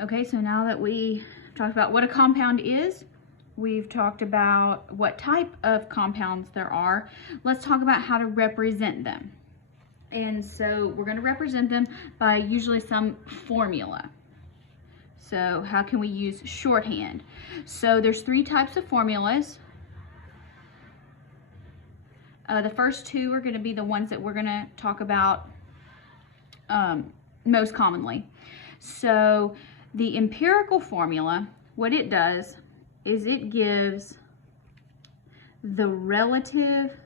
Okay, so now that we talked about what a compound is, we've talked about what type of compounds there are, let's talk about how to represent them. And so we're going to represent them by usually some formula. So how can we use shorthand? So there's 3 types of formulas. The first 2 are going to be the ones that we're going to talk about most commonly. So the empirical formula, what it does is it gives the relative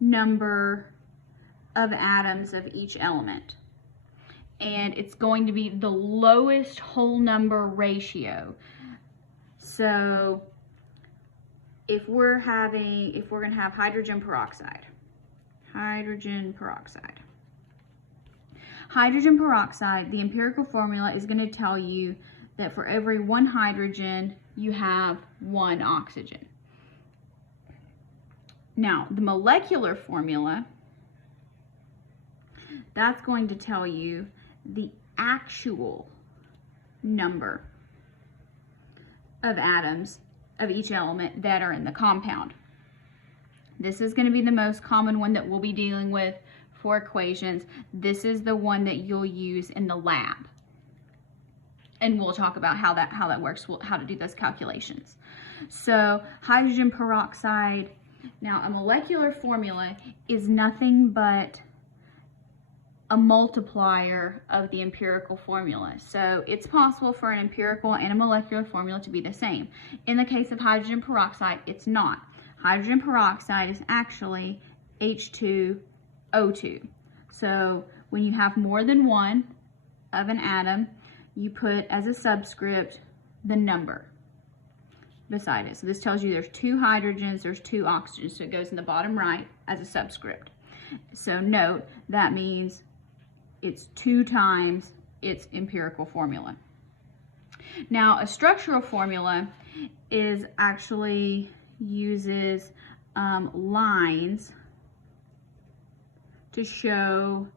number of atoms of each element. And it's going to be the lowest whole number ratio. So if we're going to have hydrogen peroxide, the empirical formula is going to tell you that for every 1 hydrogen, you have 1 oxygen. Now, the molecular formula, that's going to tell you the actual number of atoms of each element that are in the compound. This is going to be the most common one that we'll be dealing with for equations. This is the one that you'll use in the lab. And we'll talk about how that works, how to do those calculations. So hydrogen peroxide, now a molecular formula is nothing but a multiplier of the empirical formula. So it's possible for an empirical and a molecular formula to be the same. In the case of hydrogen peroxide, it's not. Hydrogen peroxide is actually H2O2. So when you have more than one of an atom, you put as a subscript the number beside it. So this tells you there's 2 hydrogens, there's 2 oxygens. So it goes in the bottom right as a subscript. So note, that means it's 2 times its empirical formula. Now, a structural formula is actually uses lines to show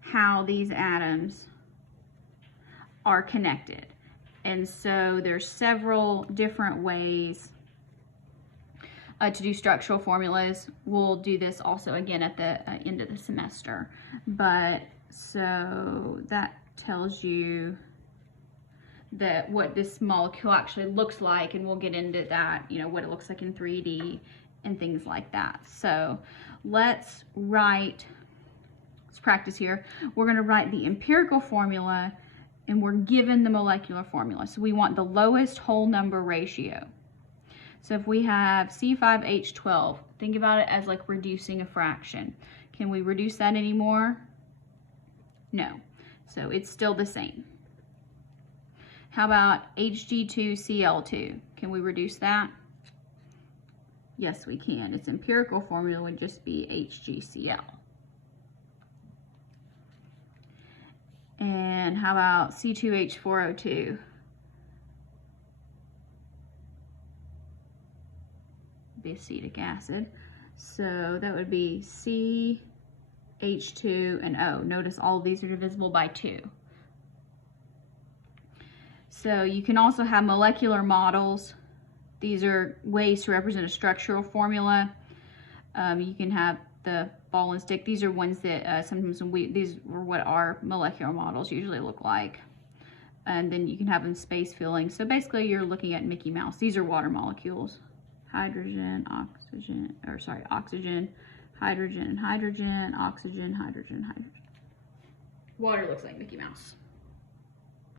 how these atoms are connected. And so there's several different ways to do structural formulas. We'll do this also again at the end of the semester. But so that tells you that what this molecule actually looks like, and we'll get into that, you know, what it looks like in 3D and things like that. So let's practice here. We're going to write the empirical formula, and we're given the molecular formula. So we want the lowest whole number ratio. So if we have C5H12, think about it as like reducing a fraction. Can we reduce that anymore? No. So it's still the same. How about Hg2Cl2? Can we reduce that? Yes, we can. Its empirical formula would just be HgCl. And how about C2H4O2? Be acetic acid. So that would be C, H2, and O. Notice all of these are divisible by 2. So you can also have molecular models. These are ways to represent a structural formula. You can have the ball and stick. These are ones that sometimes these are what our molecular models usually look like. And then you can have them space filling. So basically you're looking at Mickey Mouse. These are water molecules. Hydrogen, oxygen, oxygen, hydrogen, hydrogen, oxygen, hydrogen, hydrogen. Water looks like Mickey Mouse.